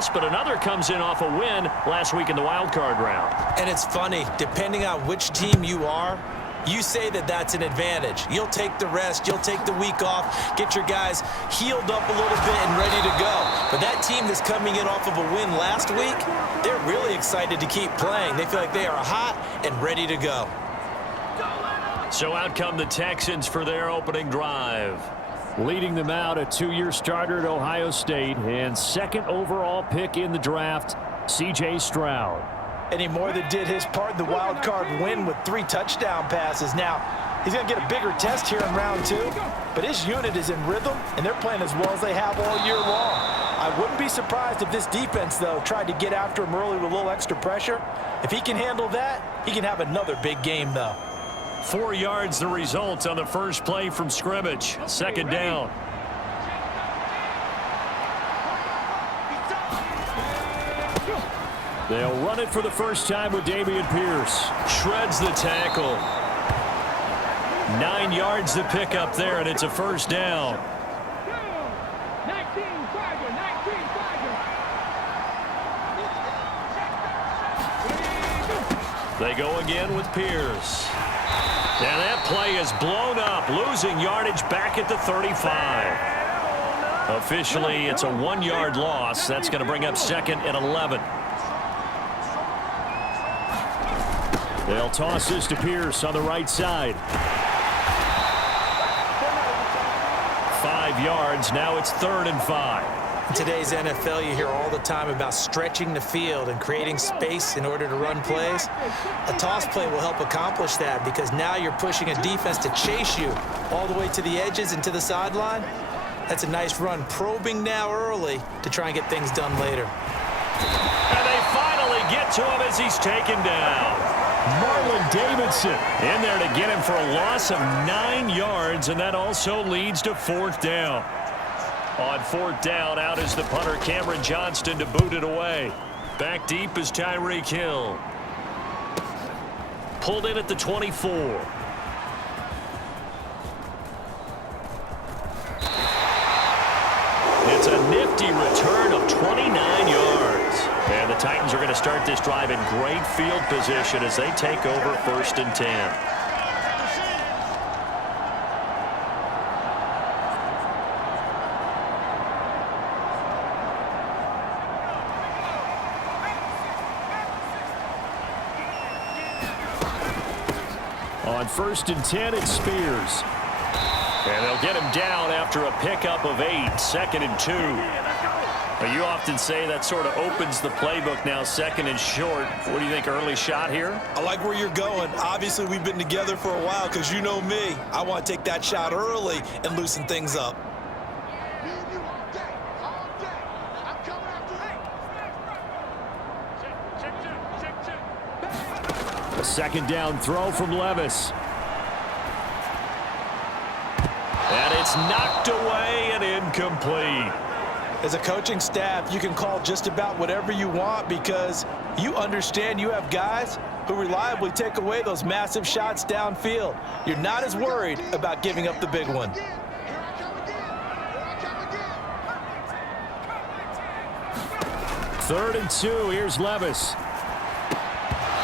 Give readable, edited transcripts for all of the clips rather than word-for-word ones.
success, but another comes in off a win last week in the wild card round. And it's funny, depending on which team you are, you say that that's an advantage. You'll take the rest, you'll take the week off, get your guys healed up a little bit and ready to go. But that team that's coming in off of a win last week, they're really excited to keep playing. They feel like they are hot and ready to go. So out come the Texans for their opening drive. Leading them out, a two-year starter at Ohio State and second overall pick in the draft, C.J. Stroud. And he more than did his part in the wild card win with 3 touchdown passes. Now, he's going to get a bigger test here in round 2, but his unit is in rhythm, and they're playing as well as they have all year long. I wouldn't be surprised if this defense, though, tried to get after him early with a little extra pressure. If he can handle that, he can have another big game, though. 4 yards the result on the first play from scrimmage. Second down. They'll run it for the first time with Dameon Pierce. Shreds the tackle. 9 yards to pick up there, and it's a first down. They go again with Pierce. And that play is blown up, losing yardage back at the 35. Officially, it's a 1-yard loss. That's going to bring up 2nd and 11. They'll toss this to Pierce on the right side. 5 yards. Now it's 3rd and 5. In today's NFL, you hear all the time about stretching the field and creating space in order to run plays. A toss play will help accomplish that because now you're pushing a defense to chase you all the way to the edges and to the sideline. That's a nice run. Probing now early to try and get things done later. And they finally get to him as he's taken down. Marlon Davidson in there to get him for a loss of 9 yards, and that also leads to 4th down. On 4th down, out is the punter Cameron Johnston to boot it away. Back deep is Tyreek Hill. Pulled in at the 24. It's a nifty return of 29 yards. And the Titans are going to start this drive in great field position as they take over 1st and 10. On 1st and 10, it's Spears. And they'll get him down after a pickup of 8, 2nd and 2. But you often say that sort of opens the playbook now, 2nd and short. What do you think, early shot here? I like where you're going. Obviously, we've been together for a while because you know me. I want to take that shot early and loosen things up. A 2nd down throw from Levis. And it's knocked away and incomplete. As a coaching staff, you can call just about whatever you want because you understand you have guys who reliably take away those massive shots downfield. You're not as worried about giving up the big one. 3rd and 2. Here's Levis.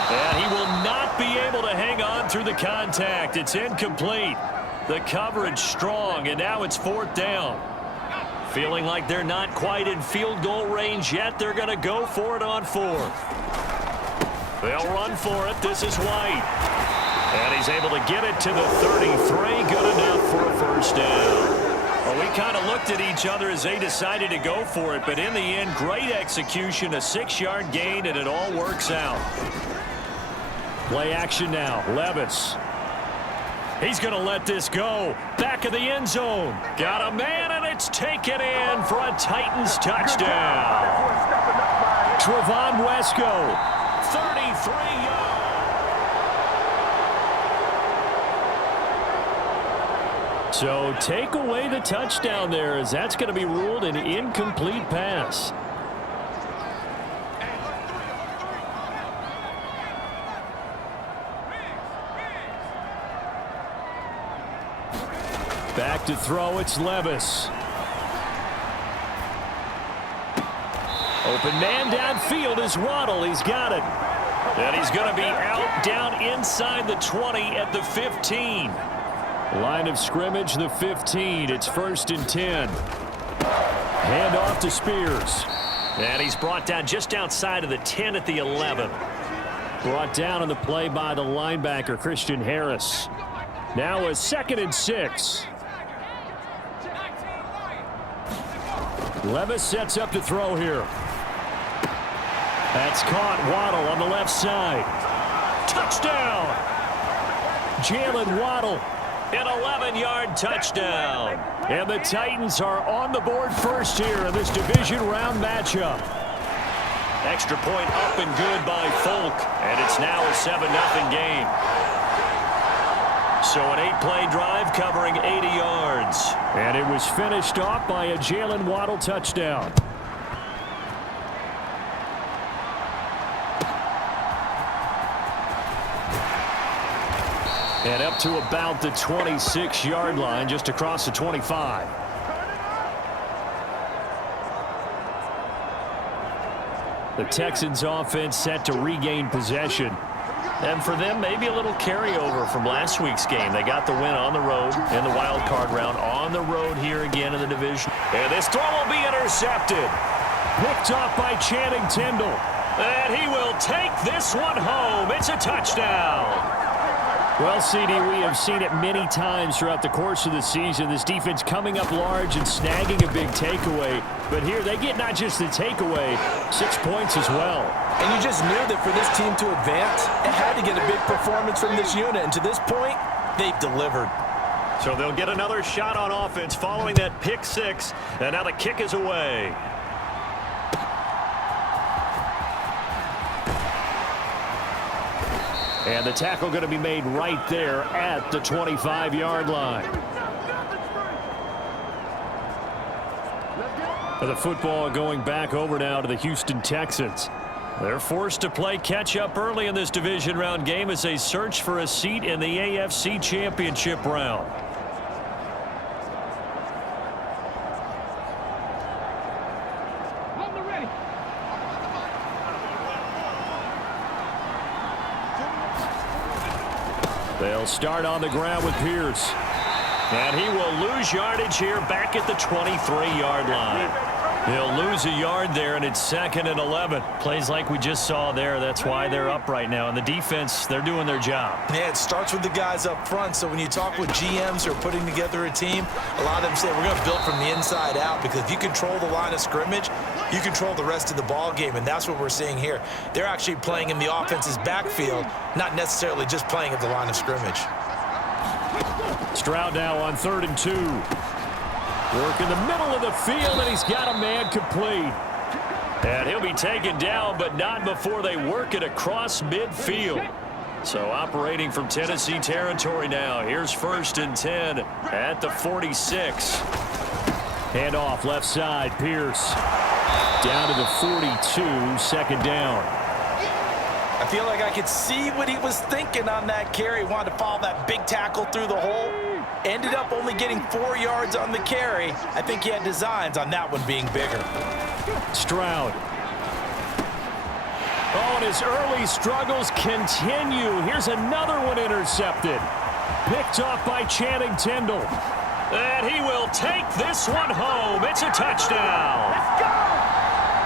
And he will not be able to hang on through the contact. It's incomplete. The coverage strong, and now it's 4th down. Feeling like they're not quite in field goal range yet. They're going to go for it on 4th. They'll run for it. This is White. And he's able to get it to the 33. Good enough for a 1st down. Well, we kind of looked at each other as they decided to go for it. But in the end, great execution, a 6-yard gain, and it all works out. Play action now. Levis. He's going to let this go. Back of the end zone. Got a man, and it's taken in for a Titans touchdown. Trevon Wesco. 33 yards. So take away the touchdown there, as that's going to be ruled an incomplete pass. Back to throw, it's Levis. Open man downfield is Waddle. He's got it. And he's going to be out down inside the 20 at the 15. Line of scrimmage, the 15. It's 1st and 10. Hand off to Spears. And he's brought down just outside of the 10 at the 11. Brought down on the play by the linebacker, Christian Harris. Now a 2nd and 6. Levis sets up to throw here. That's caught. Waddle on the left side. Touchdown! Jalen Waddle. An 11-yard touchdown. And the Titans are on the board first here in this division round matchup. Extra point up and good by Folk. And it's now a 7-0 game. So an 8-play drive covering 80 yards. And it was finished off by a Jalen Waddle touchdown. And up to about the 26-yard line, just across the 25. The Texans offense set to regain possession. And for them, maybe a little carryover from last week's game. They got the win on the road in the wild card round, on the road here again in the division. And this throw will be intercepted. Picked off by Channing Tindall. And he will take this one home. It's a touchdown. Well, CD, we have seen it many times throughout the course of the season. This defense coming up large and snagging a big takeaway. But here they get not just the takeaway, 6 points as well. And you just knew that for this team to advance, it had to get a big performance from this unit. And to this point, they've delivered. So they'll get another shot on offense following that pick 6. And now the kick is away. And the tackle going to be made right there at the 25-yard line. The football going back over now to the Houston Texans. They're forced to play catch-up early in this division round game as they search for a seat in the AFC Championship round. They'll start on the ground with Pierce. And he will lose yardage here back at the 23-yard line. He'll lose a yard there, and it's 2nd and 11. Plays like we just saw there. That's why they're up right now. And the defense, they're doing their job. Yeah, it starts with the guys up front. So when you talk with GMs who are putting together a team, a lot of them say we're going to build from the inside out, because if you control the line of scrimmage, you control the rest of the ball game, and that's what we're seeing here. They're actually playing in the offense's backfield, not necessarily just playing at the line of scrimmage. Stroud now on 3rd and 2. Work in the middle of the field, and he's got a man complete. And he'll be taken down, but not before they work it across midfield. So operating from Tennessee territory now. Here's 1st and 10 at the 46. Hand off left side, Pierce. Down to the 42, 2nd down. I feel like I could see what he was thinking on that carry. Wanted to follow that big tackle through the hole. Ended up only getting 4 yards on the carry. I think he had designs on that one being bigger. Stroud. Oh, and his early struggles continue. Here's another one intercepted. Picked off by Channing Tindall. And he will take this one home. It's a touchdown. Let's go!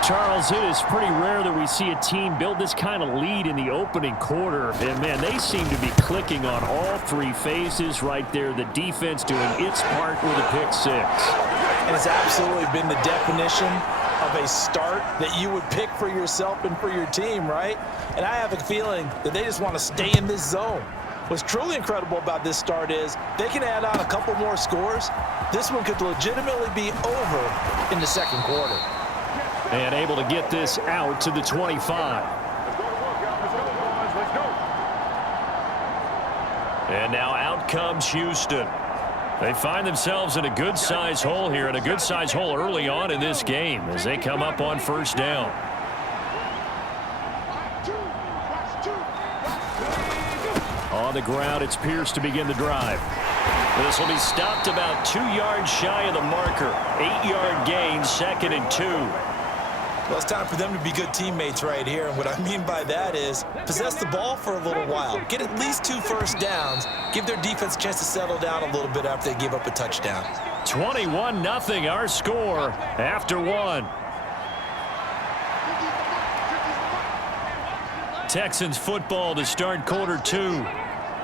Charles, it is pretty rare that we see a team build this kind of lead in the opening quarter. And, man, they seem to be clicking on all 3 phases right there. The defense doing its part with a pick 6. And it's absolutely been the definition of a start that you would pick for yourself and for your team, right? And I have a feeling that they just want to stay in this zone. What's truly incredible about this start is they can add on a couple more scores. This one could legitimately be over in the 2nd quarter. And able to get this out to the 25. And now out comes Houston. They find themselves in a good-sized hole here, and a good-sized hole early on in this game as they come up on 1st down. On the ground, it's Pierce to begin the drive. This will be stopped about 2 yards shy of the marker. 8-yard gain, 2nd and 2. Well, it's time for them to be good teammates right here. And what I mean by that is possess the ball for a little while. Get at least 2 first downs. Give their defense a chance to settle down a little bit after they give up a touchdown. 21-0 our score after 1. Texans football to start quarter 2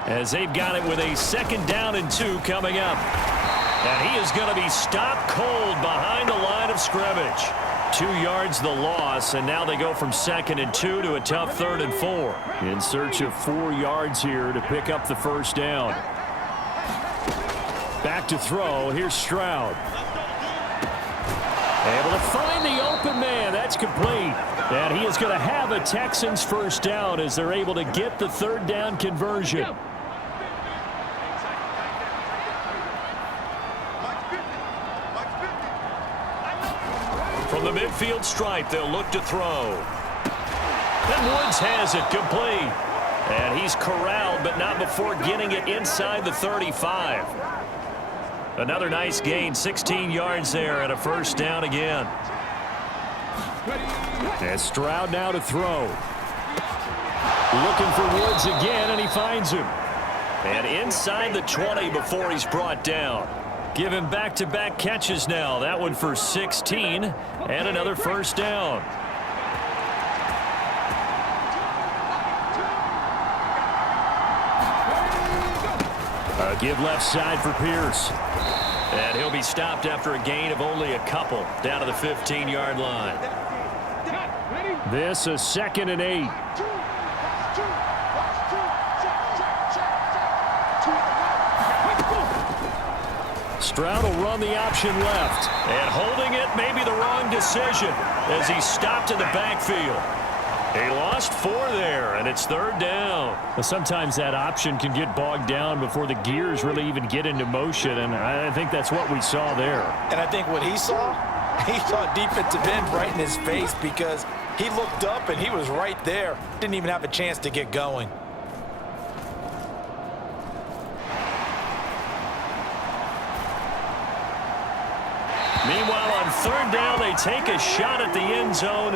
as they've got it with a 2nd down and 2 coming up. And he is going to be stopped cold behind the line of scrimmage. 2 yards the loss, and now they go from 2nd and 2 to a tough 3rd and 4. In search of 4 yards here to pick up the first down. Back to throw. Here's Stroud. Able to find the open man. That's complete. And he is going to have a Texans first down as they're able to get the 3rd down conversion. From the midfield stripe, they'll look to throw. And Woods has it complete. And he's corralled, but not before getting it inside the 35. Another nice gain, 16 yards there, and a first down again. And Stroud now to throw. Looking for Woods again, and he finds him. And inside the 20 before he's brought down. Give him back-to-back catches now. That one for 16, and another first down. A give left side for Pierce. And he'll be stopped after a gain of only a couple down to the 15-yard line. This a 2nd and 8. Stroud will run the option left. And holding it may be the wrong decision as he's stopped in the backfield. He lost 4 there, and it's 3rd down. Well, sometimes that option can get bogged down before the gears really even get into motion, and I think that's what we saw there. And I think what he saw defensive end right in his face because he looked up and he was right there. Didn't even have a chance to get going. Meanwhile, on 3rd down, they take a shot at the end zone,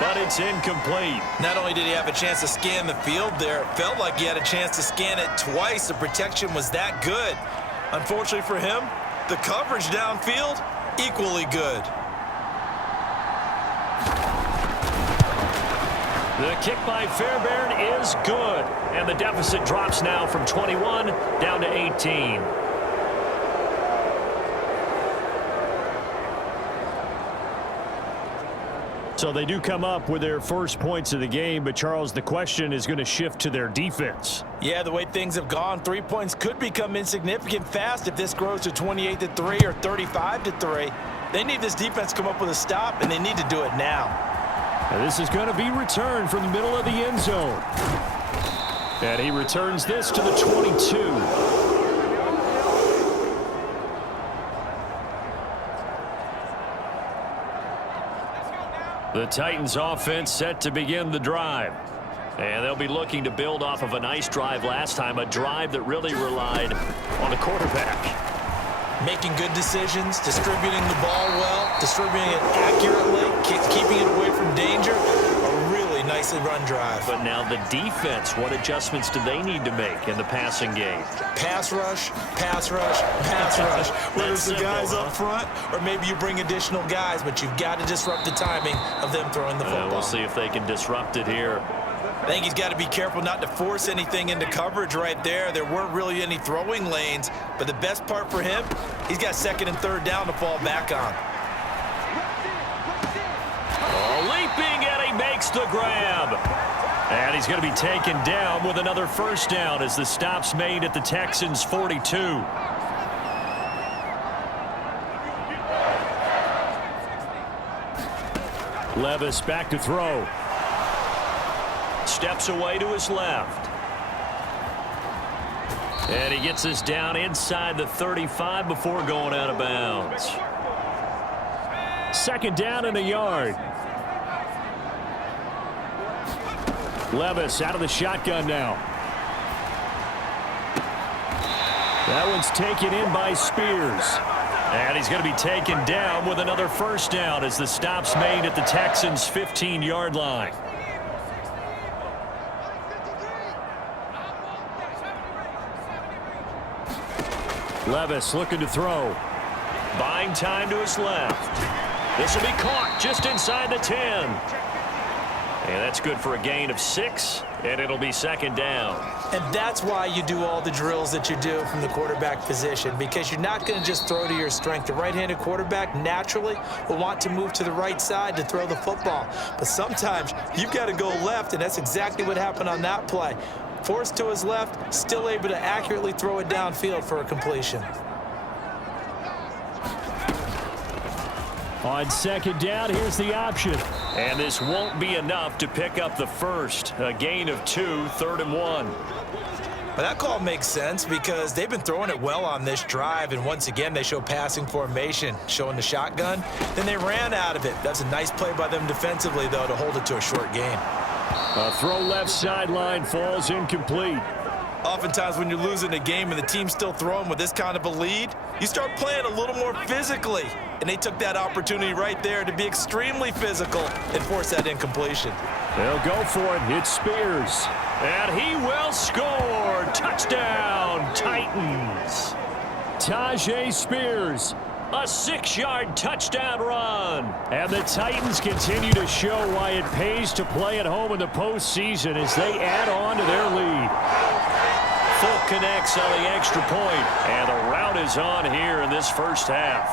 but it's incomplete. Not only did he have a chance to scan the field there, it felt like he had a chance to scan it twice. The protection was that good. Unfortunately for him, the coverage downfield, equally good. The kick by Fairbairn is good, and the deficit drops now from 21 down to 18. So they do come up with their first points of the game, but Charles, the question is going to shift to their defense. Yeah, the way things have gone, 3 points could become insignificant fast if this grows to 28-3 or 35-3. They need this defense to come up with a stop, and they need to do it now. And this is going to be returned from the middle of the end zone. And he returns this to the 22. The Titans offense set to begin the drive. And they'll be looking to build off of a nice drive last time, a drive that really relied on the quarterback. Making good decisions, distributing the ball well, distributing it accurately, keeping it away from danger. A really nicely run drive. But now the defense, what adjustments do they need to make in the passing game? Pass rush, pass rush, pass rush. Whether it's the guys up front or maybe you bring additional guys, but you've got to disrupt the timing of them throwing the football. We'll see if they can disrupt it here. I think he's got to be careful not to force anything into coverage right there. There weren't really any throwing lanes, but the best part for him, he's got 2nd and 3rd down to fall back on. Leaping, and he makes the grab. And he's going to be taken down with another first down as the stop's made at the Texans' 42. Levis back to throw. Steps away to his left. And he gets us down inside the 35 before going out of bounds. 2nd down and a yard. Levis out of the shotgun now. That one's taken in by Spears. And he's going to be taken down with another first down as the stop's made at the Texans' 15-yard line. Levis looking to throw. Buying time to his left. This will be caught just inside the 10. And that's good for a gain of 6, and it'll be second down. And that's why you do all the drills that you do from the quarterback position, because you're not going to just throw to your strength. The right-handed quarterback naturally will want to move to the right side to throw the football. But sometimes you've got to go left, and that's exactly what happened on that play. Forced to his left, still able to accurately throw it downfield for a completion. On second down, here's the option. And this won't be enough to pick up the first. A gain of 2, 3rd and 1. Well, that call makes sense because they've been throwing it well on this drive, and once again they show passing formation, showing the shotgun. Then they ran out of it. That's a nice play by them defensively, though, to hold it to a short gain. A throw left sideline falls incomplete. Oftentimes when you're losing a game and the team's still throwing with this kind of a lead, you start playing a little more physically. And they took that opportunity right there to be extremely physical and force that incompletion. They'll go for it. It's Spears. And he will score. Touchdown, Titans. Tajay Spears. A 6-yard touchdown run. And the Titans continue to show why it pays to play at home in the postseason as they add on to their lead. Folk connects on the extra point, and the rout is on here in this first half.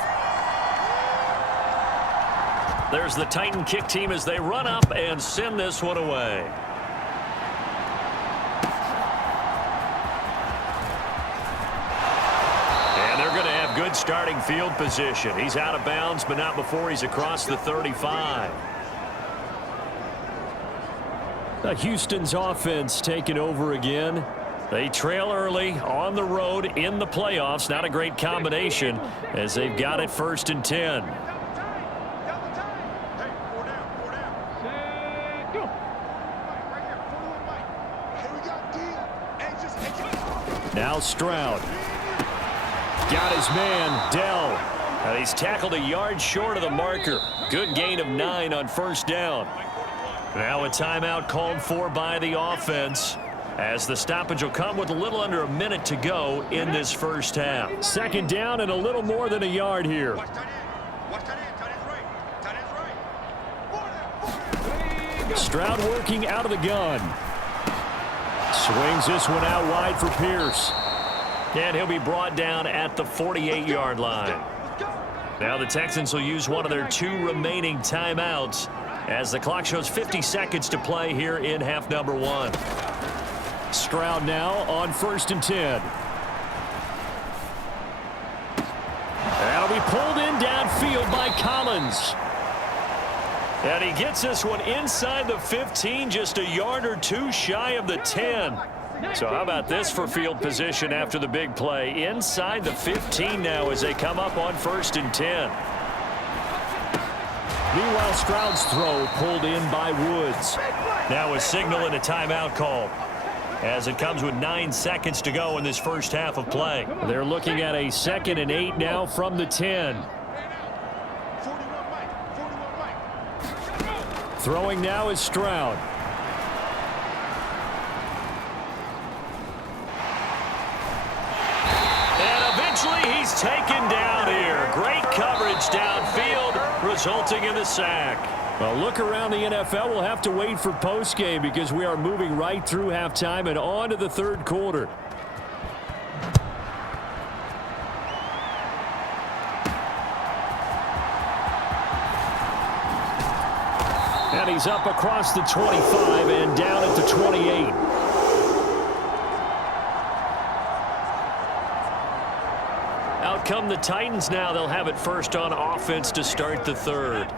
There's the Titan kick team as they run up and send this one away. And they're going to have good starting field position. He's out of bounds, but not before he's across the 35. Houston's offense taking over again. They trail early on the road in the playoffs. Not a great combination as they've got it 1st and 10. Now Stroud. Got his man, Dell. And he's tackled a yard short of the marker. Good gain of 9 on first down. Now a timeout called for by the offense, as the stoppage will come with a little under a minute to go in this first half. Second down and a little more than a yard here. Stroud working out of the gun. Swings this one out wide for Pierce. And he'll be brought down at the 48-yard line. Now the Texans will use one of their 2 remaining timeouts as the clock shows 50 seconds to play here in half number 1. Stroud now on 1st and 10. That'll be pulled in downfield by Collins. And he gets this one inside the 15, just a yard or 2 shy of the 10. So how about this for field position after the big play? Inside the 15 now as they come up on 1st and 10. Meanwhile, Stroud's throw pulled in by Woods. Now a signal and a timeout call, as it comes with 9 seconds to go in this first half of play. They're looking at a 2nd and 8 now from the 10. Throwing now is Stroud. And eventually he's taken down here. Great coverage downfield, resulting in the sack. Well, look around the NFL. We'll have to wait for postgame because we are moving right through halftime and on to the 3rd quarter. And he's up across the 25 and down at the 28. Out come the Titans now. They'll have it first on offense to start the 3rd.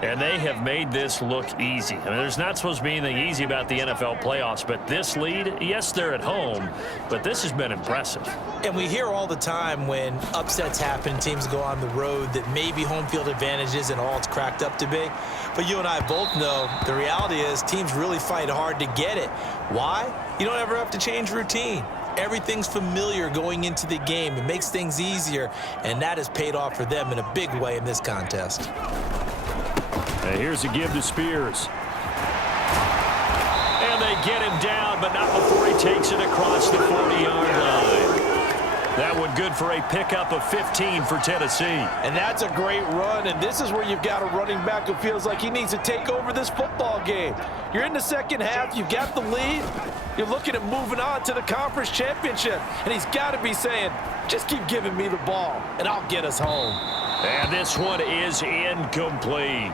And they have made this look easy. I mean, there's not supposed to be anything easy about the NFL playoffs, but this lead, yes, they're at home, but this has been impressive. And we hear all the time when upsets happen, teams go on the road, that maybe home field advantage isn't all it's cracked up to be. But you and I both know the reality is teams really fight hard to get it. Why? You don't ever have to change routine. Everything's familiar going into the game. It makes things easier, and that has paid off for them in a big way in this contest. And here's a give to Spears. And they get him down, but not before he takes it across the 40-yard line. That one good for a pickup of 15 for Tennessee. And that's a great run, and this is where you've got a running back who feels like he needs to take over this football game. You're in the second half, you've got the lead, you're looking at moving on to the conference championship, and he's got to be saying, just keep giving me the ball, and I'll get us home. And this one is incomplete.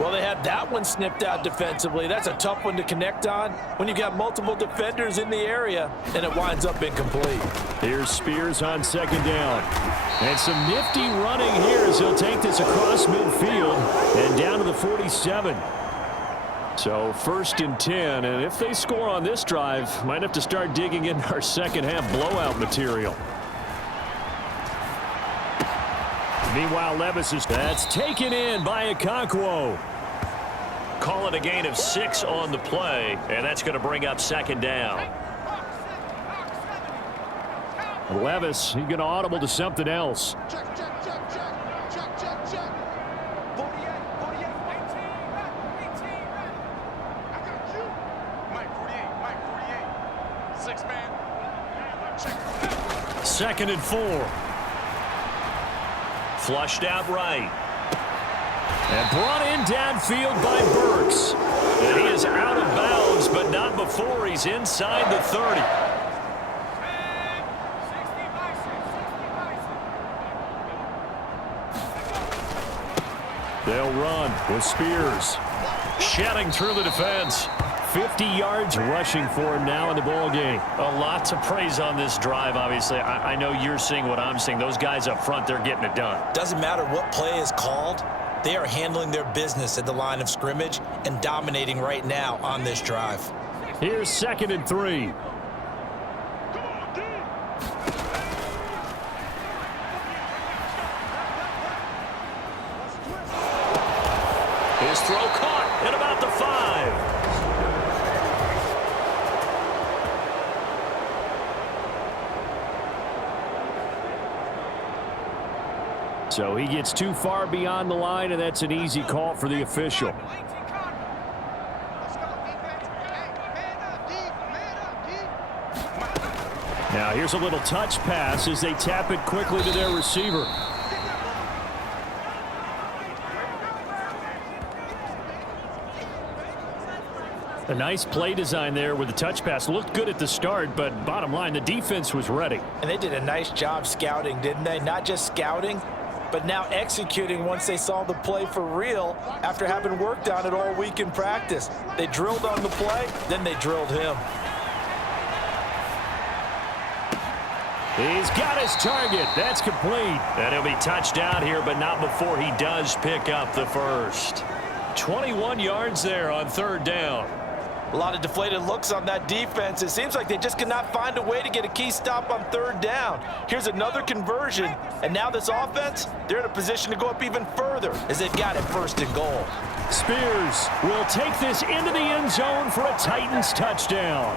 Well, they had that one snipped out defensively. That's a tough one to connect on when you've got multiple defenders in the area, and it winds up incomplete. Here's Spears on second down. And some nifty running here as he'll take this across midfield and down to the 47. So 1st and 10, and if they score on this drive, might have to start digging into our second half blowout material. Meanwhile, that's taken in by Okonkwo. Call it a gain of 6 on the play, and that's going to bring up second down. Levis, he's going to audible to something else. Check. 48, 18, 18. I got you. Mike 48. 6-man. Check. 2nd and 4. Flushed out right. And brought in downfield by Burks. And he is out of bounds, but not before he's inside the 30. They'll run with Spears. Shedding through the defense. 50 yards rushing for him now in the ball game. A lot to praise on this drive, obviously. I know you're seeing what I'm seeing. Those guys up front, they're getting it done. Doesn't matter what play is called. They are handling their business at the line of scrimmage and dominating right now on this drive. Here's 2nd and 3. His throw caught at about the 5. So he gets too far beyond the line, and that's an easy call for the official. Now here's a little touch pass as they tap it quickly to their receiver. A nice play design there with the touch pass. Looked good at the start, but bottom line, the defense was ready. And they did a nice job scouting, didn't they? Not just scouting, but now executing once they saw the play for real after having worked on it all week in practice. They drilled on the play, then they drilled him. He's got his target. That's complete. And he'll be touched out here, but not before he does pick up the first. 21 yards there on 3rd down. A lot of deflated looks on that defense. It seems like they just cannot find a way to get a key stop on 3rd down. Here's another conversion, and now this offense, they're in a position to go up even further as they've got it 1st and goal. Spears will take this into the end zone for a Titans touchdown.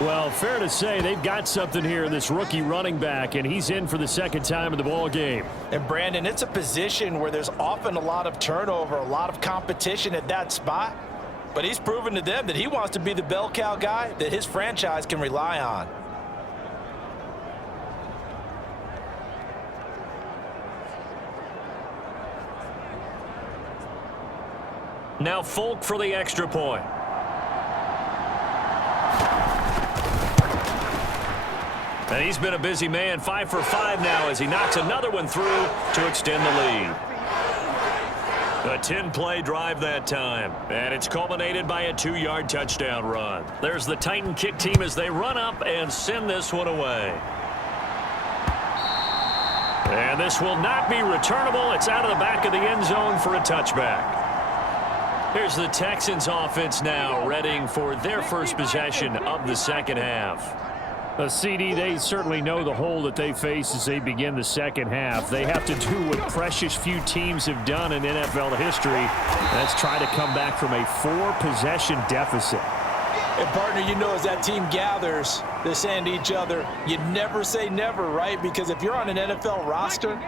Well, fair to say they've got something here in this rookie running back, and he's in for the 2nd time in the ball game. And Brandon, it's a position where there's often a lot of turnover, a lot of competition at that spot. But he's proven to them that he wants to be the bell cow guy that his franchise can rely on. Now Folk for the extra point. And he's been a busy man, 5 for 5 now as he knocks another one through to extend the lead. A 10-play drive that time, and it's culminated by a 2-yard touchdown run. There's the Titan kick team as they run up and send this one away. And this will not be returnable. It's out of the back of the end zone for a touchback. Here's the Texans offense now, readying for their first possession of the 2nd half. CD, they certainly know the hole that they face as they begin the 2nd half. They have to do what precious few teams have done in NFL history. That's try to come back from a 4-possession deficit. And, partner, you know, as that team gathers, they're saying to each other, you never say never, right? Because if you're on an NFL roster,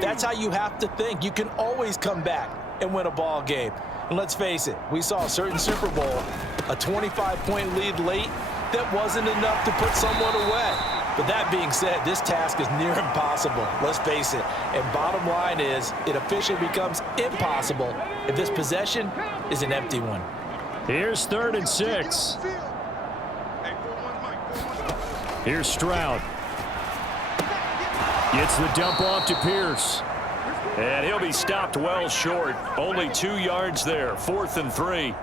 that's how you have to think. You can always come back and win a ball game. And let's face it, we saw a certain Super Bowl, a 25-point lead late, that wasn't enough to put someone away. But that being said, this task is near impossible. Let's face it. And bottom line is, it officially becomes impossible if this possession is an empty one. Here's 3rd and 6. Here's Stroud. Gets the dump off to Pierce. And he'll be stopped well short. Only 2 yards there. 4th and 3.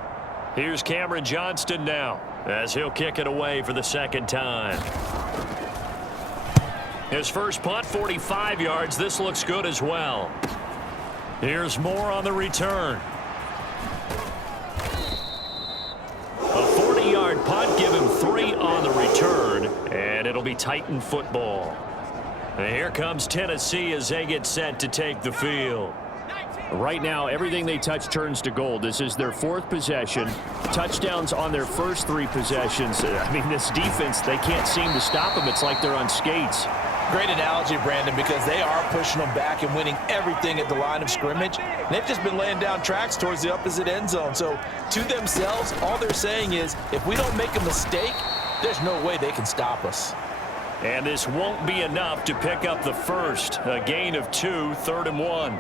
Here's Cameron Johnston now as he'll kick it away for the 2nd time. His first punt, 45 yards. This looks good as well. Here's Moore on the return. A 40-yard punt, give him 3 on the return, and it'll be Titan football. And here comes Tennessee as they get set to take the field. Right now, everything they touch turns to gold. This is their 4th possession. Touchdowns on their first 3 possessions. I mean, this defense, they can't seem to stop them. It's like they're on skates. Great analogy, Brandon, because they are pushing them back and winning everything at the line of scrimmage. They've just been laying down tracks towards the opposite end zone. So to themselves, all they're saying is, if we don't make a mistake, there's no way they can stop us. And this won't be enough to pick up the first. A gain of 2, 3rd and 1.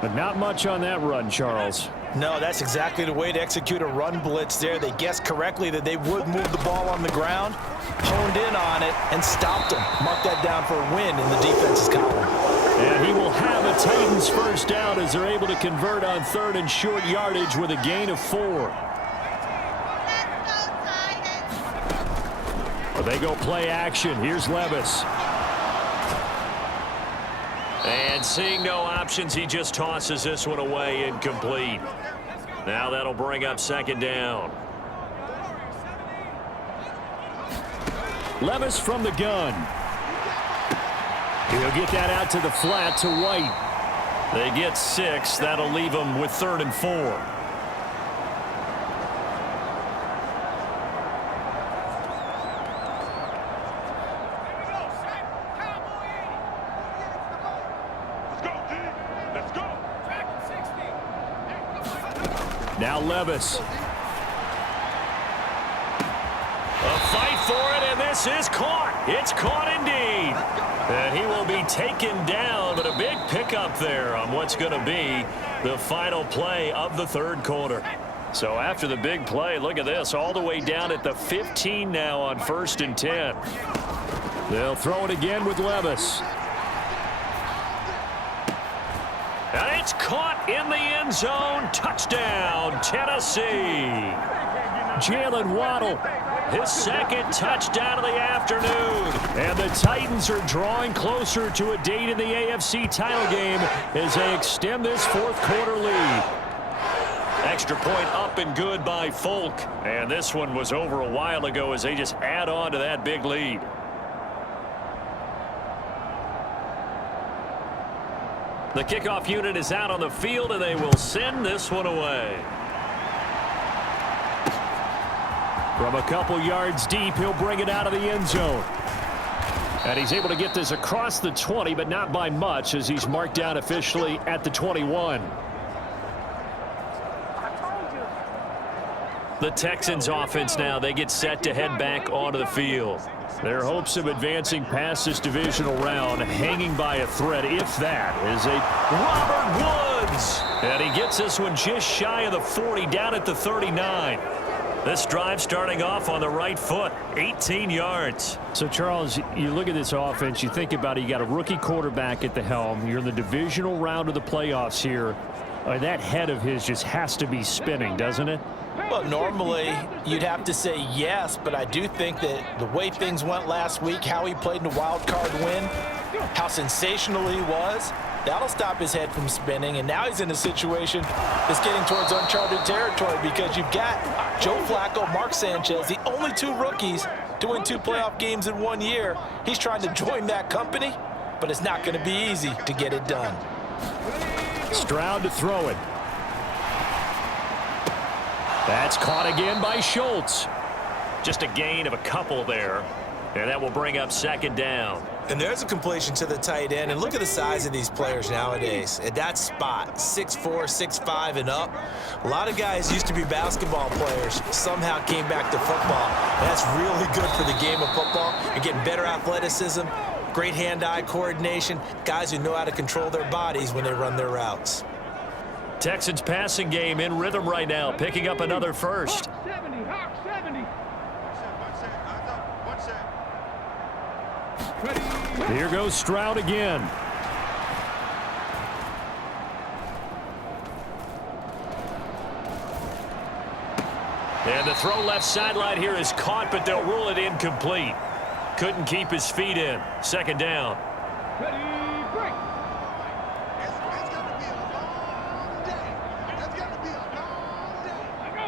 But not much on that run, Charles. No, that's exactly the way to execute a run blitz there. They guessed correctly that they would move the ball on the ground, honed in on it, and stopped them. Mark that down for a win in the defense's column. And he will have a Titans first down as they're able to convert on 3rd and short yardage with a gain of 4. Well, they go play action. Here's Levis. And seeing no options, he just tosses this one away, incomplete. Now that'll bring up 2nd down. Levis from the gun. He'll get that out to the flat to White. They get 6. That'll leave them with 3rd and 4. Now Levis. A fight for it, and this is caught. It's caught indeed. And he will be taken down, but a big pickup there on what's going to be the final play of the 3rd quarter. So after the big play, look at this, all the way down at the 15 now on 1st and 10. They'll throw it again with Levis. And it's caught in the end zone. Touchdown, Tennessee. Jalen Waddle. His 2nd touchdown of the afternoon. And the Titans are drawing closer to a date in the AFC title game as they extend this 4th quarter lead. Extra point up and good by Folk. And this one was over a while ago as they just add on to that big lead. The kickoff unit is out on the field, and they will send this one away. From a couple yards deep, he'll bring it out of the end zone. And he's able to get this across the 20, but not by much as he's marked down officially at the 21. The Texans offense now, they get set to head back onto the field. Their hopes of advancing past this divisional round hanging by a thread, if that, is a Robert Woods. And he gets this one just shy of the 40, down at the 39. This drive starting off on the right foot, 18 yards. So, Charles, you look at this offense, you think about it, you got a rookie quarterback at the helm. You're in the divisional round of the playoffs here. That head of his just has to be spinning, doesn't it? Well, normally you'd have to say yes, but I do think that the way things went last week, how he played in the wild card win, how sensational he was, that'll stop his head from spinning. And now he's in a situation that's getting towards uncharted territory because you've got Joe Flacco, Mark Sanchez, the only 2 rookies to win 2 playoff games in 1 year. He's trying to join that company, but it's not going to be easy to get it done. Stroud to throw it. That's caught again by Schultz. Just a gain of a couple there. And that will bring up second down. And there's a completion to the tight end. And look at the size of these players nowadays. At that spot, 6'4", 6'5", and up. A lot of guys used to be basketball players, somehow came back to football. And that's really good for the game of football. You're getting better athleticism, great hand-eye coordination, guys who know how to control their bodies when they run their routes. Texans passing game in rhythm right now, picking up another first. Hawk 70, Hawk 70. Here goes Stroud again. And the throw left sideline here is caught, but they'll rule it incomplete. Couldn't keep his feet in. Second down. Ready, break. It's going to be a long day. It's going to be a long day. Let go.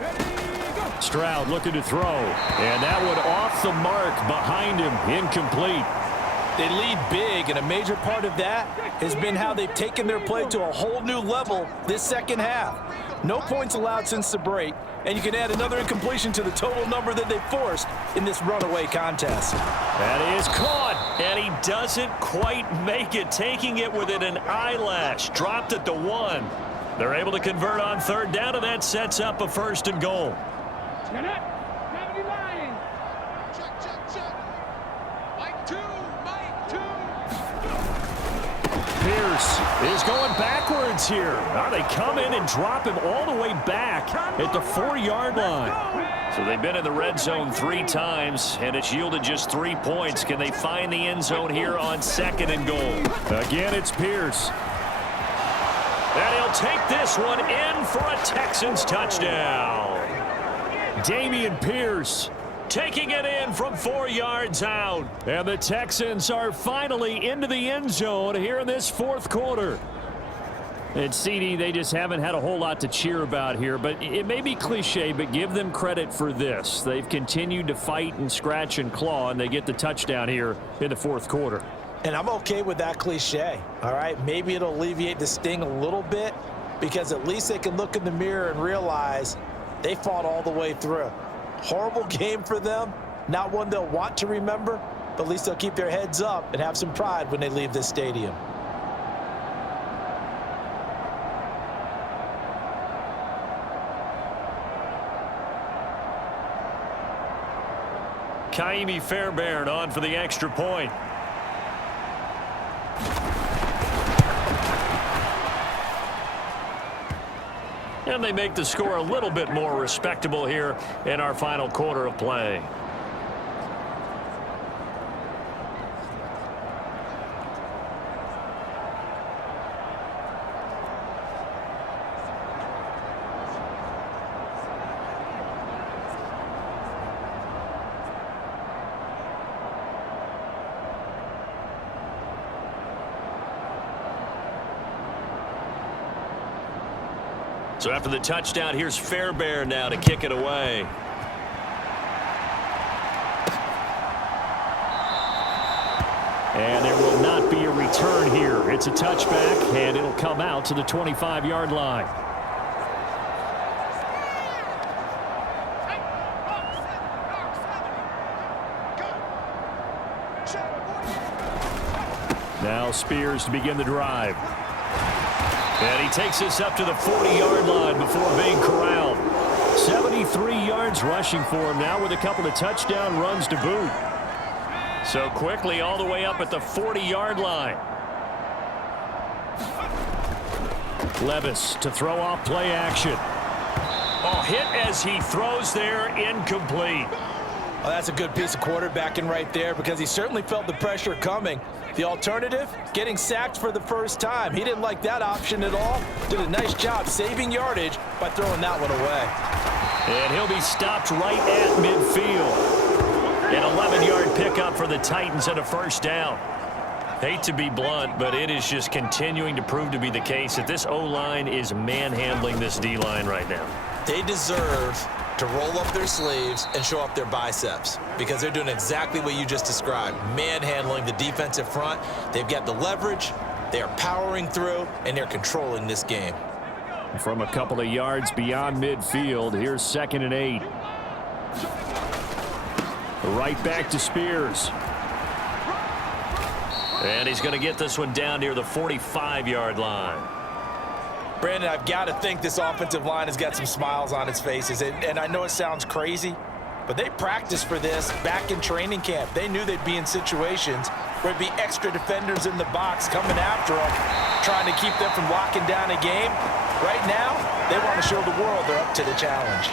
Ready, go. Stroud looking to throw. And that one off the mark behind him. Incomplete. They lead big, and a major part of that has been how they've taken their play to a whole new level this second half. No points allowed since the break, and you can add another incompletion to the total number that they forced in this runaway contest. That is caught, and he doesn't quite make it, taking it within an eyelash. Dropped at the 1. They're able to convert on third down, and that sets up a first and goal. Check. Mike 2. Pierce is going backwards here. Now they come in and drop him all the way back at the 4-yard line. So they've been in the red zone 3 times, and it's yielded just 3 points. Can they find the end zone here on second and goal? Again, it's Pierce. And he'll take this one in for a Texans touchdown. Dameon Pierce taking it in from 4 yards out. And the Texans are finally into the end zone here in this fourth quarter. And CD, they just haven't had a whole lot to cheer about here, but it may be cliche, but give them credit for this. They've continued to fight and scratch and claw, and they get the touchdown here in the fourth quarter. And I'm okay with that cliche, all right? Maybe it'll alleviate the sting a little bit, because at least they can look in the mirror and realize they fought all the way through. Horrible game for them, not one they'll want to remember, but at least they'll keep their heads up and have some pride when they leave this stadium. Kaimi Fairbairn on for the extra point. And they make the score a little bit more respectable here in our final quarter of play. So after the touchdown, here's Fairbairn now to kick it away. And there will not be a return here. It's a touchback, and it'll come out to the 25-yard line. Now Spears to begin the drive. And he takes this up to the 40-yard line before being corralled. 73 yards rushing for him now with a couple of touchdown runs to boot. So quickly all the way up at the 40-yard line. Levis to throw off play action. Oh, hit as he throws there, incomplete. Well, that's a good piece of quarterbacking right there, because he certainly felt the pressure coming. The alternative, getting sacked for the first time. He didn't like that option at all. Did a nice job saving yardage by throwing that one away. And he'll be stopped right at midfield. An 11-yard pickup for the Titans and a first down. Hate to be blunt, but it is just continuing to prove to be the case that this O-line is manhandling this D-line right now. They deserve to roll up their sleeves and show up their biceps, because they're doing exactly what you just described, manhandling the defensive front. They've got the leverage, they are powering through, and they're controlling this game. From a couple of yards beyond midfield, here's 2nd and 8. Right back to Spears. And he's going to get this one down near the 45-yard line. Brandon, I've got to think this offensive line has got some smiles on its faces. And I know it sounds crazy, but they practiced for this back in training camp. They knew they'd be in situations where there'd be extra defenders in the box coming after them, trying to keep them from locking down a game. Right now, they want to show the world they're up to the challenge.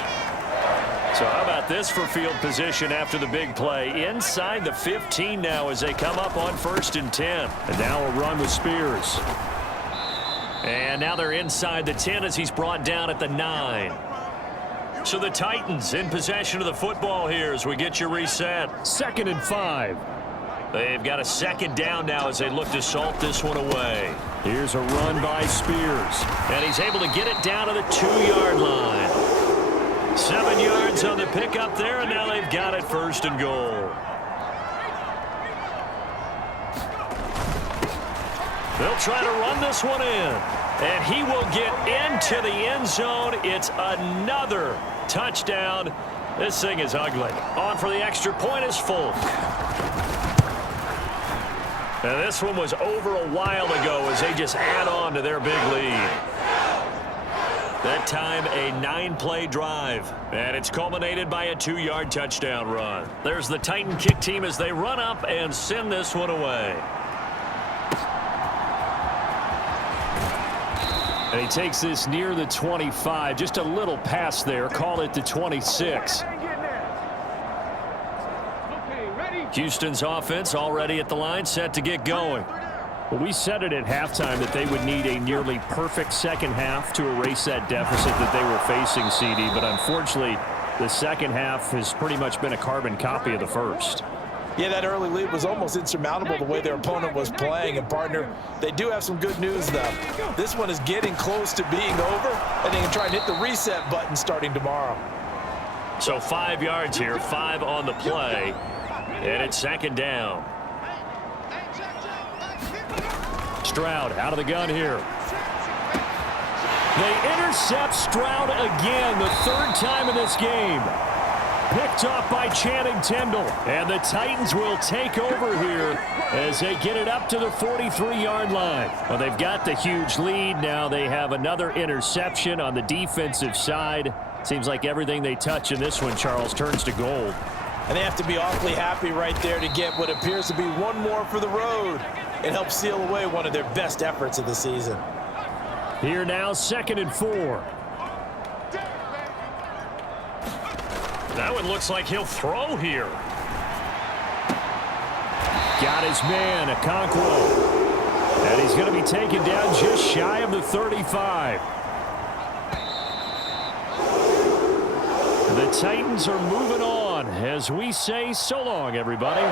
So how about this for field position after the big play? Inside the 15 now as they come up on 1st and 10. And now a run with Spears. And now they're inside the 10 as he's brought down at the 9. So the Titans in possession of the football here as we get you reset. 2nd and 5. They've got a 2nd down now as they look to salt this one away. Here's a run by Spears. And he's able to get it down to the 2-yard line. 7 yards on the pickup there, and now they've got it 1st and goal. They'll try to run this one in. And he will get into the end zone. It's another touchdown. This thing is ugly. On for the extra point is Folk. And this one was over a while ago as they just add on to their big lead. That time a 9-play drive. And it's culminated by a 2-yard touchdown run. There's the Titan kick team as they run up and send this one away. And he takes this near the 25. Just a little pass there. Call it the 26. Houston's offense already at the line, set to get going. Well, we said it at halftime that they would need a nearly perfect second half to erase that deficit that they were facing, CD. But unfortunately, the second half has pretty much been a carbon copy of the first. Yeah, that early lead was almost insurmountable the way their opponent was playing. And, partner, they do have some good news, though. This one is getting close to being over, and they can try and hit the reset button starting tomorrow. So 5 yards here, 5 on the play, and it's 2nd down. Stroud out of the gun here. They intercept Stroud again, the 3rd time in this game. Picked off by Channing Tindall. And the Titans will take over here as they get it up to the 43-yard line. Well, they've got the huge lead. Now they have another interception on the defensive side. Seems like everything they touch in this one, Charles, turns to gold. And they have to be awfully happy right there to get what appears to be one more for the road. It helps seal away one of their best efforts of the season. Here now, 2nd and 4. That one looks like he'll throw here. Got his man, Okonkwo. And he's going to be taken down just shy of the 35. The Titans are moving on as we say so long, everybody.